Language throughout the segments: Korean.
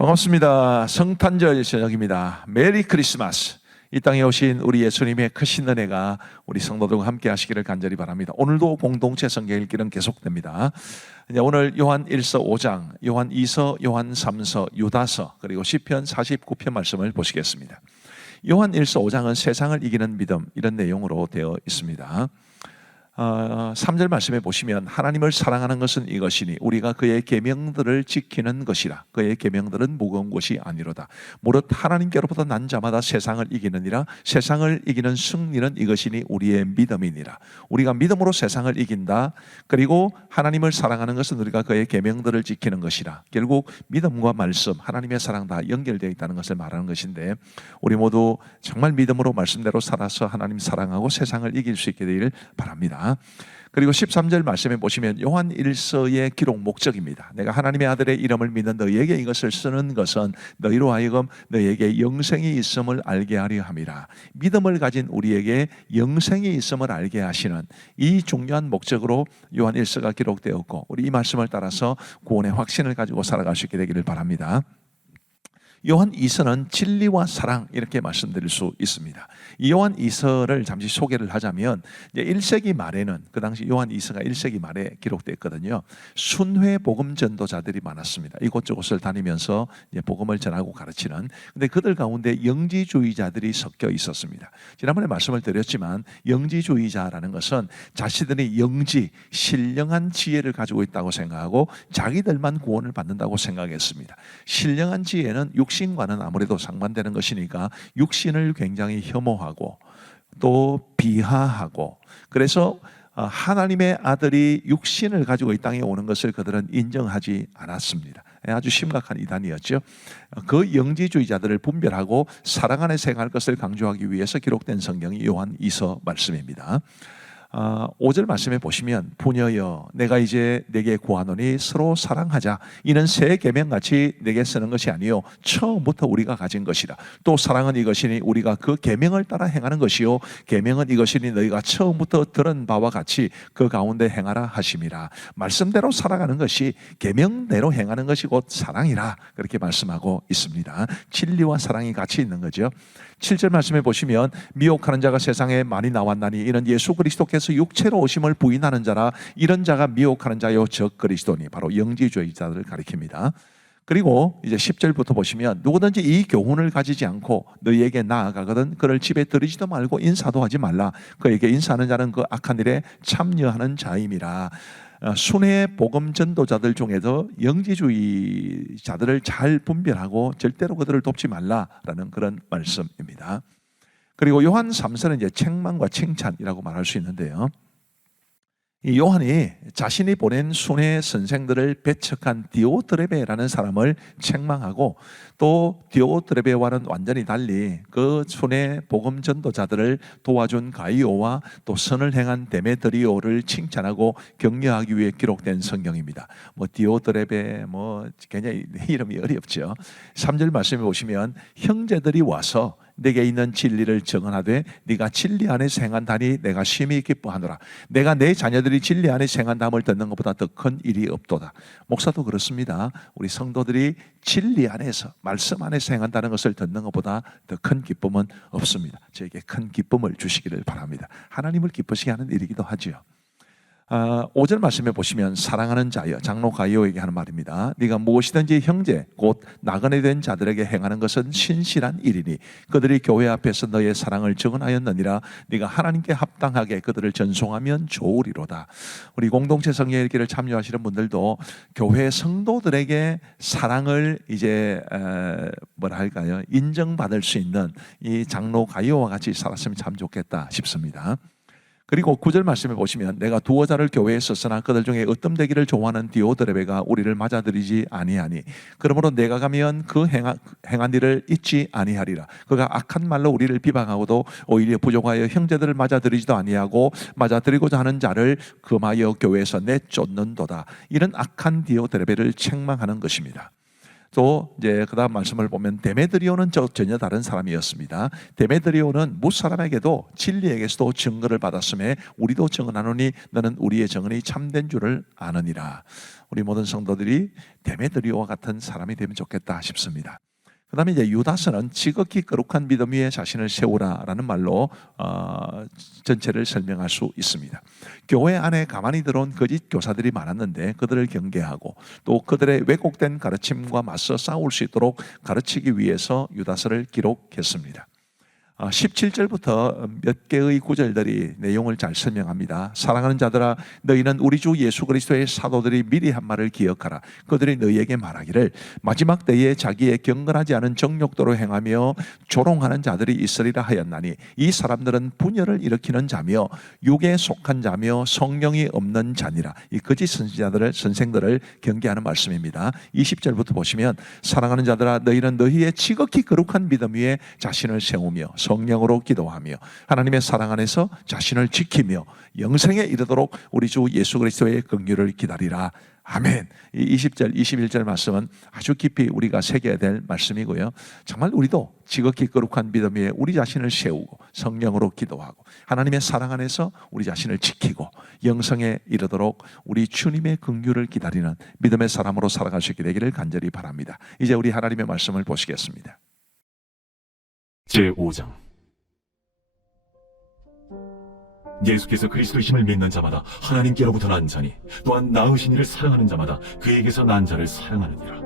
반갑습니다. 성탄절 저녁입니다. 메리 크리스마스. 이 땅에 오신 우리 예수님의 크신 은혜가 우리 성도들과 함께 하시기를 간절히 바랍니다. 오늘도 공동체 성경 읽기는 계속됩니다. 오늘 요한 1서 5장, 요한 2서, 요한 3서, 유다서, 그리고 시편 49편 말씀을 보시겠습니다. 요한 1서 5장은 세상을 이기는 믿음 이런 내용으로 되어 있습니다. 어, 3절 말씀에 보시면 하나님을 사랑하는 것은 이것이니 우리가 그의 계명들을 지키는 것이라. 그의 계명들은 무거운 것이 아니로다. 무릇 하나님께로부터 난 자마다 세상을 이기느니라. 세상을 이기는 승리는 이것이니 우리의 믿음이니라. 우리가 믿음으로 세상을 이긴다. 그리고 하나님을 사랑하는 것은 우리가 그의 계명들을 지키는 것이라. 결국 믿음과 말씀 하나님의 사랑 다 연결되어 있다는 것을 말하는 것인데 우리 모두 정말 믿음으로 말씀대로 살아서 하나님 사랑하고 세상을 이길 수 있게 되기를 바랍니다. 그리고 13절 말씀에 보시면 요한 1서의 기록 목적입니다. 내가 하나님의 아들의 이름을 믿는 너희에게 이것을 쓰는 것은 너희로 하여금 너희에게 영생이 있음을 알게 하려 함이라. 믿음을 가진 우리에게 영생이 있음을 알게 하시는 이 중요한 목적으로 요한 1서가 기록되었고 우리 이 말씀을 따라서 구원의 확신을 가지고 살아갈 수 있게 되기를 바랍니다. 요한 2서는 진리와 사랑 이렇게 말씀드릴 수 있습니다. 이 요한 2서를 잠시 소개를 하자면 이제 1세기 말에는 그 당시 요한 2서가 1세기 말에 기록됐거든요. 순회 복음 전도자들이 많았습니다. 이곳저곳을 다니면서 이제 복음을 전하고 가르치는 근데 그들 가운데 영지주의자들이 섞여 있었습니다. 지난번에 말씀을 드렸지만 영지주의자라는 것은 자신들이 영지 신령한 지혜를 가지고 있다고 생각하고 자기들만 구원을 받는다고 생각했습니다. 신령한 지혜는 육신과는 아무래도 상반되는 것이니까 육신을 굉장히 혐오하고 또 비하하고 그래서 어, 하나님의 아들이 육신을 가지고 이 땅에 오는 것을 그들은 인정하지 않았습니다. 예, 아주 심각한 이단이었죠. 그 영지주의자들을 분별하고 사랑 안에 생활 것을 강조하기 위해서 기록된 성경이 요한 2서 말씀입니다. 아, 5절 말씀에 보시면 부녀여 내가 이제 내게 구하노니 서로 사랑하자. 이는 새 계명 같이 내게 쓰는 것이 아니요 처음부터 우리가 가진 것이라. 또 사랑은 이것이니 우리가 그 계명을 따라 행하는 것이요 계명은 이것이니 너희가 처음부터 들은 바와 같이 그 가운데 행하라 하심이라. 말씀대로 살아가는 것이 계명대로 행하는 것이 곧 사랑이라. 그렇게 말씀하고 있습니다. 진리와 사랑이 같이 있는 거죠 7절 말씀에 보시면 미혹하는 자가 세상에 많이 나왔나니 이는 예수 그리스도께서 육체로 오심을 부인하는 자라 이런 자가 미혹하는 자요 적 그리스도니. 바로 영지주의자들을 가리킵니다. 그리고 이제 10절부터 보시면 누구든지 이 교훈을 가지지 않고 너희에게 나아가거든 그를 집에 들이지도 말고 인사도 하지 말라. 그에게 인사하는 자는 그 악한 일에 참여하는 자임이라. 어, 순회 복음 전도자들 중에서 영지주의자들을 잘 분별하고 절대로 그들을 돕지 말라라는 그런 말씀입니다. 그리고 요한 3서는 이제 책망과 칭찬이라고 말할 수 있는데요. 이 요한이 자신이 보낸 순회 선생들을 배척한 디오드레베라는 사람을 책망하고 또 디오드레베와는 완전히 달리 그 순회 복음 전도자들을 도와준 가이오와 또 선을 행한 데메드리오를 칭찬하고 격려하기 위해 기록된 성경입니다. 뭐 디오드레베 뭐 굉장히 이름이 어렵죠. 3절 말씀에 보시면 형제들이 와서 내게 있는 진리를 정언하되 네가 진리 안에 생한다니 내가 심히 기뻐하노라. 내가 내 자녀들이 진리 안에 생한다함을 듣는 것보다 더 큰 일이 없도다. 목사도 그렇습니다. 우리 성도들이 진리 안에서 말씀 안에 생한다는 것을 듣는 것보다 더 큰 기쁨은 없습니다. 저에게 큰 기쁨을 주시기를 바랍니다. 하나님을 기쁘시게 하는 일이기도 하지요. 아, 5절 말씀에 보시면 사랑하는 자여 장로 가이오에게 하는 말입니다. 네가 무엇이든지 형제 곧 나그네 된 자들에게 행하는 것은 신실한 일이니 그들이 교회 앞에서 너의 사랑을 증언하였느니라 네가 하나님께 합당하게 그들을 전송하면 좋으리로다. 우리 공동체 성령 읽기를 참여하시는 분들도 교회 성도들에게 사랑을 이제 에, 뭐라 할까요? 인정받을 수 있는 이 장로 가이오와 같이 살았으면 참 좋겠다 싶습니다. 그리고 구절 말씀에 보시면 내가 두어 자를 교회에 썼으나 그들 중에 으뜸되기를 좋아하는 디오드레베가 우리를 맞아들이지 아니하니 그러므로 내가 가면 그 행한, 행한 일을 잊지 아니하리라. 그가 악한 말로 우리를 비방하고도 오히려 부족하여 형제들을 맞아들이지도 아니하고 맞아들이고자 하는 자를 금하여 교회에서 내쫓는도다. 이런 악한 디오드레베를 책망하는 것입니다 또 이제 그다음 말씀을 보면 데메드리오는 저 전혀 다른 사람이었습니다. 데메드리오는 무 사람에게도 진리에게서도 증거를 받았음에 우리도 증언하노니 너는 우리의 증언이 참된 줄을 아느니라. 우리 모든 성도들이 데메드리오와 같은 사람이 되면 좋겠다 싶습니다. 그 다음에 이제 유다스는 지극히 거룩한 믿음 위에 자신을 세우라라는 말로 어, 전체를 설명할 수 있습니다. 교회 안에 가만히 들어온 거짓 교사들이 많았는데 그들을 경계하고 또 그들의 왜곡된 가르침과 맞서 싸울 수 있도록 가르치기 위해서 유다스를 기록했습니다. 아, 17절부터 몇 개의 구절들이 내용을 잘 설명합니다. 사랑하는 자들아 너희는 우리 주 예수 그리스도의 사도들이 미리 한 말을 기억하라. 그들이 너희에게 말하기를 마지막 때에 자기의 경건하지 않은 정욕도로 행하며 조롱하는 자들이 있으리라 하였나니 이 사람들은 분열을 일으키는 자며 육에 속한 자며 성령이 없는 자니라. 이 거짓 선지자들을 선생들을 경계하는 말씀입니다. 20절부터 보시면 사랑하는 자들아 너희는 너희의 지극히 거룩한 믿음 위에 자신을 세우며 성령으로 기도하며 하나님의 사랑 안에서 자신을 지키며 영생에 이르도록 우리 주 예수 그리스도의 긍휼을 기다리라. 아멘. 이 20절, 21절 말씀은 아주 깊이 우리가 새겨야 될 말씀이고요. 정말 우리도 지극히 거룩한 믿음 위에 우리 자신을 세우고 성령으로 기도하고 하나님의 사랑 안에서 우리 자신을 지키고 영성에 이르도록 우리 주님의 긍휼을 기다리는 믿음의 사람으로 살아갈 수 있게 되기를 간절히 바랍니다. 이제 우리 하나님의 말씀을 보시겠습니다. 제5장. 예수께서 그리스도이심을 믿는 자마다 하나님께로부터 난 자니 또한 나으신 이를 사랑하는 자마다 그에게서 난 자를 사랑하느니라.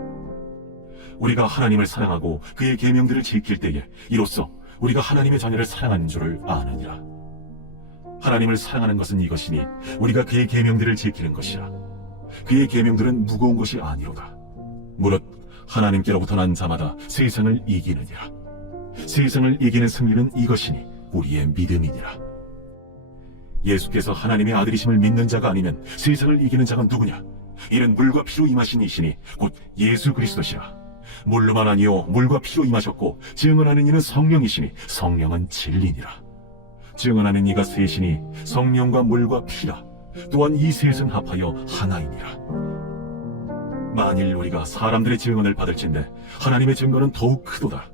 우리가 하나님을 사랑하고 그의 계명들을 지킬 때에 이로써 우리가 하나님의 자녀를 사랑하는 줄을 아느니라. 하나님을 사랑하는 것은 이것이니 우리가 그의 계명들을 지키는 것이라. 그의 계명들은 무거운 것이 아니로다. 무릇 하나님께로부터 난 자마다 세상을 이기느니라 세상을 이기는 승리는 이것이니 우리의 믿음이니라. 예수께서 하나님의 아들이심을 믿는 자가 아니면 세상을 이기는 자가 누구냐? 이는 물과 피로 임하신 이시니 곧 예수 그리스도시라. 물로만 아니요 물과 피로 임하셨고 증언하는 이는 성령이시니 성령은 진리니라. 증언하는 이가 셋이니 성령과 물과 피라. 또한 이 셋은 합하여 하나이니라. 만일 우리가 사람들의 증언을 받을진대 하나님의 증거는 더욱 크도다.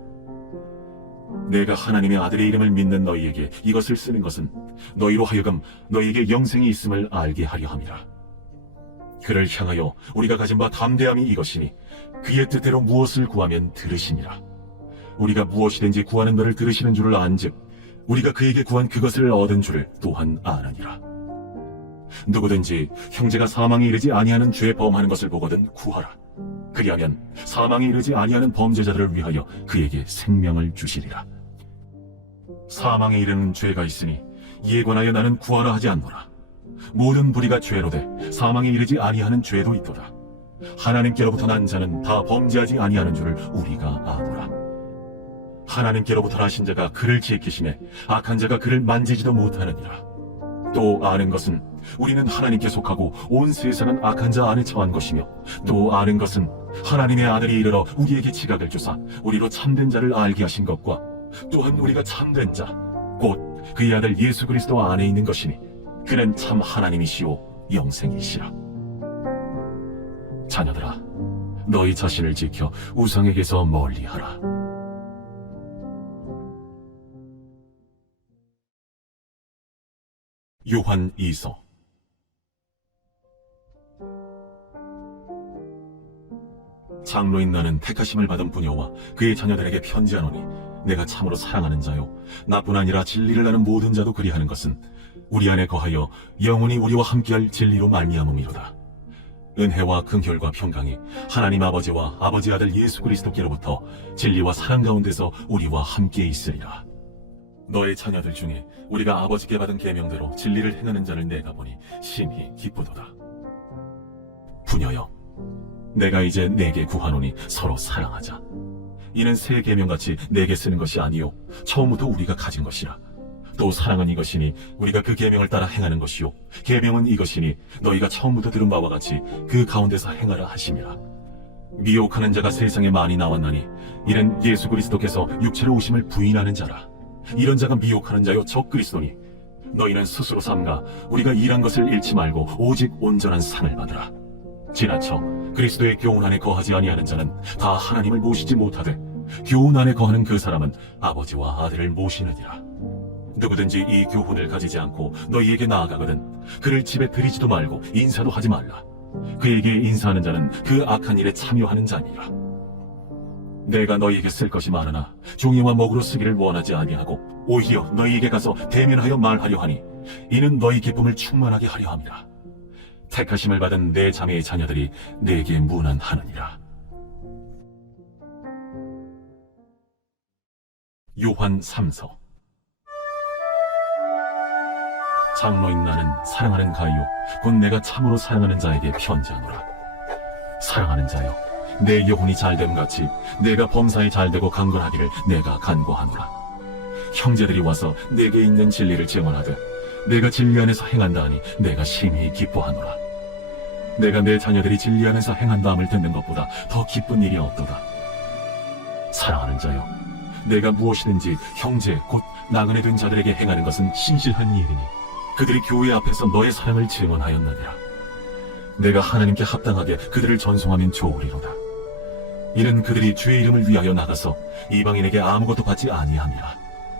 내가 하나님의 아들의 이름을 믿는 너희에게 이것을 쓰는 것은 너희로 하여금 너희에게 영생이 있음을 알게 하려 함이라. 그를 향하여 우리가 가진 바 담대함이 이것이니 그의 뜻대로 무엇을 구하면 들으시니라. 우리가 무엇이든지 구하는 너를 들으시는 줄을 안즉 우리가 그에게 구한 그것을 얻은 줄을 또한 아느니라. 누구든지 형제가 사망에 이르지 아니하는 죄 범하는 것을 보거든 구하라. 그리하면 사망에 이르지 아니하는 범죄자들을 위하여 그에게 생명을 주시리라. 사망에 이르는 죄가 있으니 이에 관하여 나는 구하라 하지 않노라. 모든 불의가 죄로 돼 사망에 이르지 아니하는 죄도 있도다. 하나님께로부터 난 자는 다 범죄하지 아니하는 줄을 우리가 아노라. 하나님께로부터 나신 자가 그를 지키심에 악한 자가 그를 만지지도 못하느니라. 또 아는 것은 우리는 하나님께 속하고 온 세상은 악한 자 안에 처한 것이며 또 아는 것은 하나님의 아들이 이르러 우리에게 지각을 주사 우리로 참된 자를 알게 하신 것과 또한 우리가 참된 자 곧 그의 아들 예수 그리스도 안에 있는 것이니 그는 참 하나님이시오 영생이시라. 자녀들아 너희 자신을 지켜 우상에게서 멀리하라. 요한 2서 장로인 나는 택하심을 받은 부녀와 그의 자녀들에게 편지하노니 내가 참으로 사랑하는 자요. 나뿐 아니라 진리를 아는 모든 자도 그리하는 것은 우리 안에 거하여 영원히 우리와 함께할 진리로 말미암음이로다. 은혜와 긍휼과 평강이 하나님 아버지와 아버지 아들 예수 그리스도께로부터 진리와 사랑 가운데서 우리와 함께 있으리라. 너의 자녀들 중에 우리가 아버지께 받은 계명대로 진리를 행하는 자를 내가 보니 심히 기쁘도다. 부녀여 내가 이제 내게 구하노니 서로 사랑하자. 이는 새 계명같이 내게 쓰는 것이 아니요 처음부터 우리가 가진 것이라. 또 사랑은 이것이니 우리가 그 계명을 따라 행하는 것이요 계명은 이것이니 너희가 처음부터 들은 바와 같이 그 가운데서 행하라 하심이라. 미혹하는 자가 세상에 많이 나왔나니 이는 예수 그리스도께서 육체로 오심을 부인하는 자라. 이런 자가 미혹하는 자요 적 그리스도니 너희는 스스로 삼가 우리가 일한 것을 잃지 말고 오직 온전한 상을 받으라. 지나쳐 그리스도의 교훈 안에 거하지 아니하는 자는 다 하나님을 모시지 못하되 교훈 안에 거하는 그 사람은 아버지와 아들을 모시느니라. 누구든지 이 교훈을 가지지 않고 너희에게 나아가거든 그를 집에 들이지도 말고 인사도 하지 말라. 그에게 인사하는 자는 그 악한 일에 참여하는 자니라. 내가 너희에게 쓸 것이 많으나 종이와 먹으로 쓰기를 원하지 아니하고 오히려 너희에게 가서 대면하여 말하려 하니 이는 너희 기쁨을 충만하게 하려 함이라. 택하심을 받은 내 자매의 자녀들이 내게 무난하느니라. 요한 3서 장로인 나는 사랑하는 가요 곧 내가 참으로 사랑하는 자에게 편지하노라. 사랑하는 자여 내 영혼이 잘됨 같이 내가 범사에 잘되고 강건하기를 내가 간구하노라. 형제들이 와서 내게 있는 진리를 증언하되 내가 진리 안에서 행한다 하니 내가 심히 기뻐하노라. 내가 내 자녀들이 진리 안에서 행한다함을 듣는 것보다 더 기쁜 일이 없도다. 사랑하는 자여, 내가 무엇이든지 형제 곧 나그네 된 자들에게 행하는 것은 신실한 일이니 그들이 교회 앞에서 너의 사랑을 증언하였느니라. 내가 하나님께 합당하게 그들을 전송하면 좋으리로다. 이는 그들이 주의 이름을 위하여 나가서 이방인에게 아무것도 받지 아니함이라.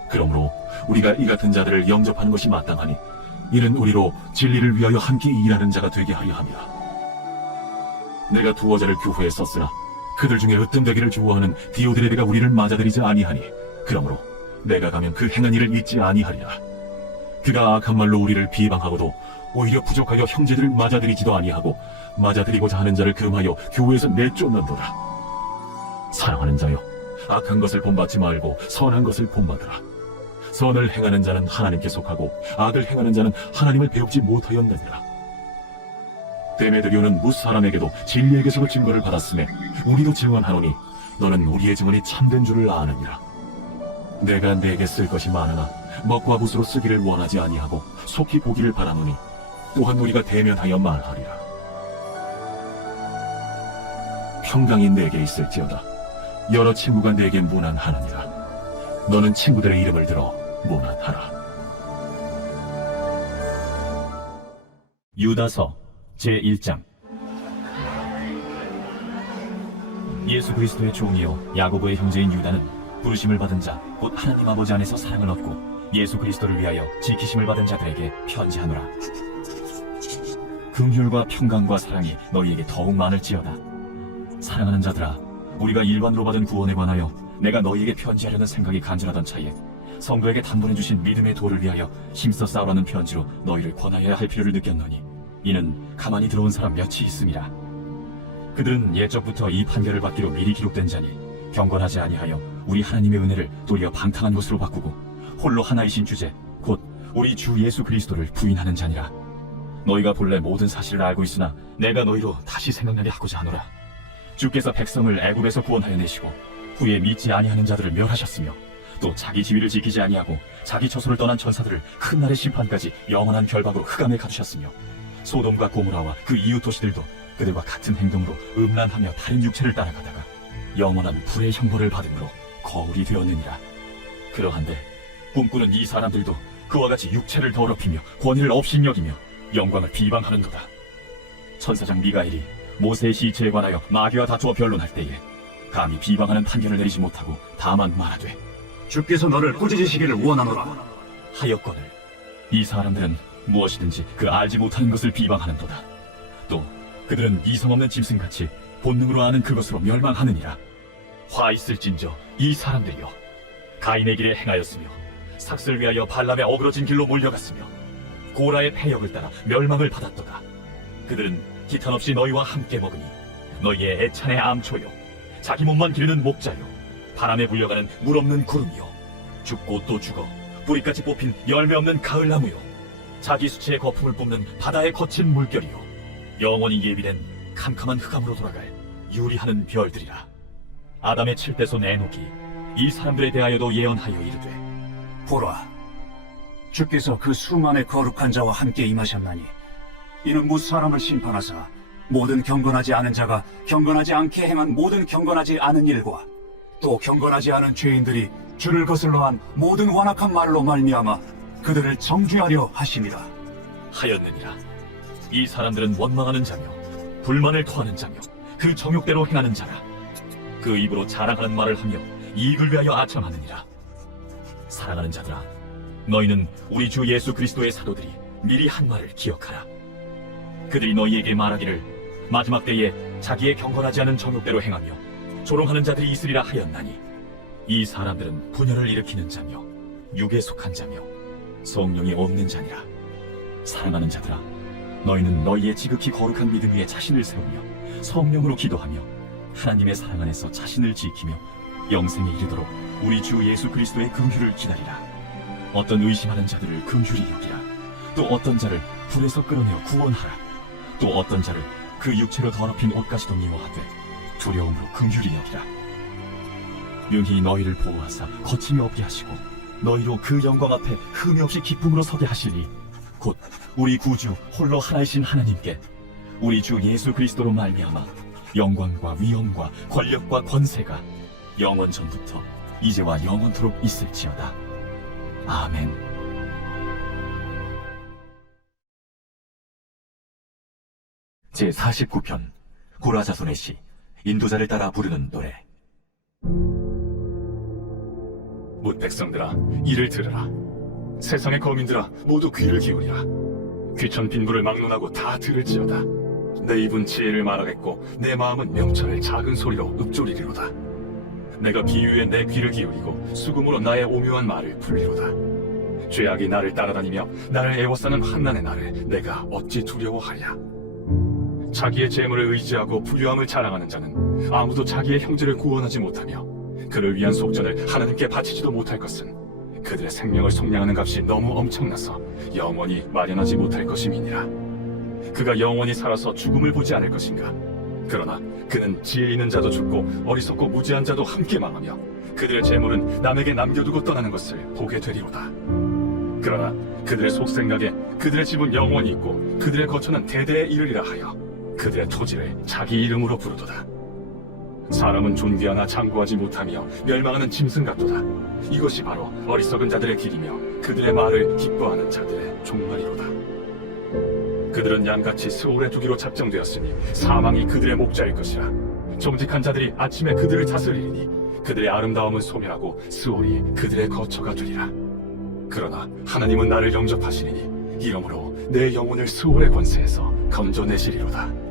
그러므로 우리가 이 같은 자들을 영접하는 것이 마땅하니 이는 우리로 진리를 위하여 함께 일하는 자가 되게 하려 함이라. 내가 두어 자를 교회에 썼으나 그들 중에 으뜸되기를 좋아하는 디오드레드가 우리를 맞아들이지 아니하니 그러므로 내가 가면 그 행한 일을 잊지 아니하리라. 그가 악한 말로 우리를 비방하고도 오히려 부족하여 형제들을 맞아들이지도 아니하고 맞아들이고자 하는 자를 금하여 교회에서 내쫓는도다. 사랑하는 자여, 악한 것을 본받지 말고 선한 것을 본받으라. 선을 행하는 자는 하나님께 속하고 악을 행하는 자는 하나님을 배우지 못하였느니라. 데메드리오는 무 사람에게도 진리에게서 그 증거를 받았음에 우리도 증언하노니 너는 우리의 증언이 참된 줄을 아느니라. 내가 내게 쓸 것이 많으나 먹과 붓으로 쓰기를 원하지 아니하고 속히 보기를 바라노니 또한 우리가 대면하여 말하리라. 평강이 내게 있을지어다. 여러 친구가 내게 무난하느니라. 너는 친구들의 이름을 들어 무난하라. 유다서 제1장. 예수 그리스도의 종이요 야고보의 형제인 유다는 부르심을 받은 자 곧 하나님 아버지 안에서 사랑을 얻고 예수 그리스도를 위하여 지키심을 받은 자들에게 편지하노라. 긍휼과 평강과 사랑이 너희에게 더욱 많을지어다. 사랑하는 자들아 우리가 일반으로 받은 구원에 관하여 내가 너희에게 편지하려는 생각이 간절하던 차에 성도에게 단번에 주신 믿음의 도를 위하여 힘써 싸우라는 편지로 너희를 권하여야 할 필요를 느꼈노니 이는 가만히 들어온 사람 몇이 있음이라. 그들은 예적부터 이 판결을 받기로 미리 기록된 자니 경건하지 아니하여 우리 하나님의 은혜를 도리어 방탕한 것으로 바꾸고 홀로 하나이신 주제 곧 우리 주 예수 그리스도를 부인하는 자니라. 너희가 본래 모든 사실을 알고 있으나 내가 너희로 다시 생각나게 하고자 하노라. 주께서 백성을 애굽에서 구원하여 내시고 후에 믿지 아니하는 자들을 멸하셨으며 또 자기 지위를 지키지 아니하고 자기 처소를 떠난 천사들을 큰 날의 심판까지 영원한 결박으로 흑암에 가두셨으며 소돔과 고무라와 그 이웃 도시들도 그들과 같은 행동으로 음란하며 다른 육체를 따라가다가 영원한 불의 형벌을 받음으로 거울이 되었느니라 그러한데 꿈꾸는 이 사람들도 그와 같이 육체를 더럽히며 권위를 업신여기며 영광을 비방하는도다 천사장 미가엘이 모세의 시체에 관하여 마귀와 다투어 변론할 때에 감히 비방하는 판결을 내리지 못하고 다만 말하되 주께서 너를 꾸짖으시기를 원하노라. 하였거늘 이 사람들은 무엇이든지 그 알지 못하는 것을 비방하는도다. 또 그들은 이성 없는 짐승같이 본능으로 아는 그것으로 멸망하느니라. 화 있을진저 이 사람들이여 가인의 길에 행하였으며 삭슬 위하여 발람의 어그러진 길로 몰려갔으며 고라의 패역을 따라 멸망을 받았도다. 그들은 기탄 없이 너희와 함께 먹으니 너희의 애찬의 암초요. 자기 몸만 기르는 목자요. 바람에 불려가는 물 없는 구름이요. 죽고 또 죽어 뿌리까지 뽑힌 열매 없는 가을나무요 자기 수치의 거품을 뿜는 바다의 거친 물결이요. 영원히 예비된 캄캄한 흑암으로 돌아갈 유리하는 별들이라. 아담의 칠대손 에녹이 이 사람들에 대하여도 예언하여 이르되 보라, 주께서 그 수많은 거룩한 자와 함께 임하셨나니 이는 무 사람을 심판하사 모든 경건하지 않은 자가 경건하지 않게 행한 모든 경건하지 않은 일과 또 경건하지 않은 죄인들이 주를 거슬러 한 모든 완악한 말로 말미암아 그들을 정죄하려 하심이라. 하였느니라. 이 사람들은 원망하는 자며 불만을 토하는 자며 그 정욕대로 행하는 자라. 그 입으로 자랑하는 말을 하며 이익을 위하여 아첨하느니라. 사랑하는 자들아 너희는 우리 주 예수 그리스도의 사도들이 미리 한 말을 기억하라. 그들이 너희에게 말하기를 마지막 때에 자기의 경건하지 않은 정욕대로 행하며 조롱하는 자들이 있으리라 하였나니 이 사람들은 분열을 일으키는 자며 육에 속한 자며 성령이 없는 자니라. 사랑하는 자들아 너희는 너희의 지극히 거룩한 믿음 위에 자신을 세우며 성령으로 기도하며 하나님의 사랑 안에서 자신을 지키며 영생에 이르도록 우리 주 예수 그리스도의 긍휼을 기다리라. 어떤 의심하는 자들을 긍휼히 여기라. 또 어떤 자를 불에서 끌어내어 구원하라. 또 어떤 자를 그 육체로 더럽힌 옷까지도 미워하되 두려움으로 긍휼히 여기라. 능히 너희를 보호하사 거침이 없게 하시고 너희로 그 영광 앞에 흠이 없이 기쁨으로 서게 하시니 곧 우리 구주 홀로 하나이신 하나님께 우리 주 예수 그리스도로 말미암아 영광과 위엄과 권력과 권세가 영원 전부터 이제와 영원토록 있을지어다. 아멘. 제 49편 고라자손의 시 인도자를 따라 부르는 노래 못 백성들아 이를 들으라. 세상의 거민들아 모두 귀를 기울이라. 귀천 빈부를 막론하고 다 들을지어다. 내 입은 지혜를 말하겠고 내 마음은 명철을 작은 소리로 읊조리리로다. 내가 비유에 내 귀를 기울이고 수금으로 나의 오묘한 말을 풀리로다. 죄악이 나를 따라다니며 나를 애워싸는 환난의 날을 내가 어찌 두려워하랴? 자기의 재물을 의지하고 부유함을 자랑하는 자는 아무도 자기의 형제를 구원하지 못하며 그를 위한 속전을 하나님께 바치지도 못할 것은 그들의 생명을 속량하는 값이 너무 엄청나서 영원히 마련하지 못할 것임이니라. 그가 영원히 살아서 죽음을 보지 않을 것인가? 그러나 그는 지혜 있는 자도 죽고 어리석고 무지한 자도 함께 망하며 그들의 재물은 남에게 남겨두고 떠나는 것을 보게 되리로다. 그러나 그들의 속생각에 그들의 집은 영원히 있고 그들의 거처는 대대에 이르리라 하여 그들의 토지를 자기 이름으로 부르도다. 사람은 존귀하나 장구하지 못하며 멸망하는 짐승 같도다. 이것이 바로 어리석은 자들의 길이며 그들의 말을 기뻐하는 자들의 종말이로다. 그들은 양같이 스올의 두기로 작정되었으니 사망이 그들의 목자일 것이라. 정직한 자들이 아침에 그들을 다스리니 그들의 아름다움은 소멸하고 스올이 그들의 거처가 되리라. 그러나 하나님은 나를 영접하시리니 이러므로 내 영혼을 스올의 권세에서 건져내시리로다.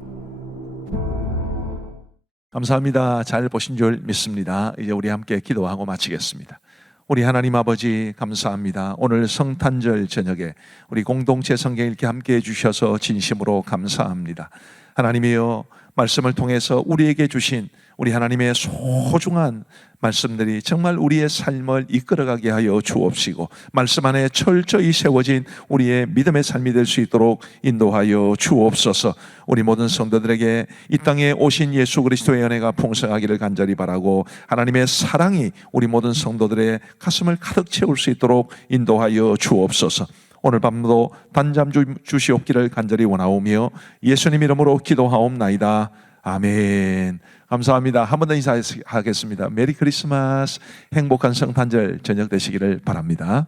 감사합니다. 잘 보신 줄 믿습니다. 이제 우리 함께 기도하고 마치겠습니다. 우리 하나님 아버지 감사합니다. 오늘 성탄절 저녁에 우리 공동체 성경 읽기 함께 해주셔서 진심으로 감사합니다. 하나님이여 말씀을 통해서 우리에게 주신 우리 하나님의 소중한 말씀들이 정말 우리의 삶을 이끌어가게 하여 주옵시고 말씀 안에 철저히 세워진 우리의 믿음의 삶이 될 수 있도록 인도하여 주옵소서. 우리 모든 성도들에게 이 땅에 오신 예수 그리스도의 은혜가 풍성하기를 간절히 바라고 하나님의 사랑이 우리 모든 성도들의 가슴을 가득 채울 수 있도록 인도하여 주옵소서. 오늘 밤도 단잠 주- 주시옵기를 간절히 원하오며 예수님 이름으로 기도하옵나이다. 아멘. 감사합니다. 한 번 더 인사하겠습니다. 메리 크리스마스. 행복한 성탄절 저녁 되시기를 바랍니다.